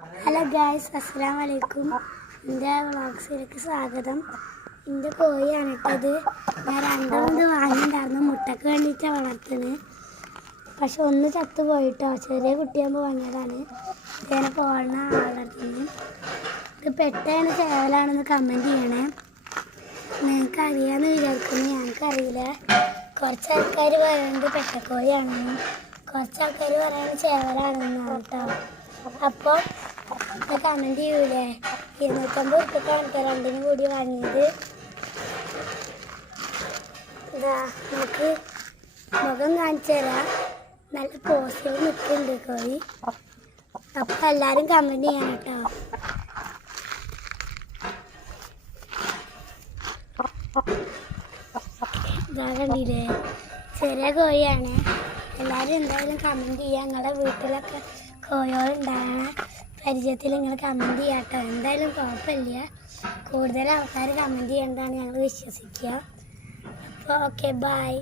Hello guys, അസ്സലാമു അലൈക്കും. എൻ്റെ വ്ളോഗ്സിലേക്ക് സ്വാഗതം. എൻ്റെ കോഴിയാണ് ഇട്ടത്. ഞാൻ രണ്ടെണ്ണം വാങ്ങിയിട്ടുണ്ടായിരുന്നു. മുട്ടക്ക് വേണ്ടിയിട്ടാണ് വളർത്തുന്നത്. പക്ഷെ ഒന്ന് ചത്തു പോയിട്ടോ. ചെറിയ കുട്ടിയാകുമ്പോൾ വാങ്ങിയതാണ്. ഇതിനെ പോകണ വളർത്തുന്നത്. ഇത് പെട്ടയാണ് ചേവലാണെന്ന് കമൻറ്റ് ചെയ്യണേ. നിങ്ങൾക്ക് അറിയാമെന്ന് വിചാരിക്കുന്നു. ഞങ്ങൾക്കറിയില്ല. കുറച്ച് ആൾക്കാർ പറയുന്നത് പെട്ടക്കോഴിയാണെന്നും കുറച്ച് ആൾക്കാർ പറയുന്നത് ചേവലാണെന്നാണ് കേട്ടോ. അപ്പോൾ കമൻറ്റ് ചെയ്യൂലേ? 250 ഉറുപ്പികക്കാണ് രണ്ടിനും കൂടി വാങ്ങിയത്. ഇതാ നമുക്ക് മുഖം കാണിച്ചു തരാം. നല്ല പോസിറ്റീവ് നിൽക്കുന്നുണ്ട് കോഴി. അപ്പോൾ എല്ലാവരും കമൻറ്റ് ചെയ്യണം കേട്ടോ. ഇതാ കണ്ടില്ലേ, ചെറിയ കോഴിയാണ്. എല്ലാവരും എന്തായാലും കമൻറ്റ് ചെയ്യുക. നിങ്ങളുടെ വീട്ടിലൊക്കെ കോഴികളുണ്ടാകണ പരിചയത്തിൽ നിങ്ങൾ കമൻറ്റ് ചെയ്യാം കേട്ടോ. എന്തായാലും കുഴപ്പമില്ല. കൂടുതൽ ആൾക്കാർ കമൻറ്റ് ചെയ്യേണ്ടതാണ് ഞങ്ങൾ വിശ്വസിക്കുക. അപ്പോൾ ഓക്കെ, ബൈ.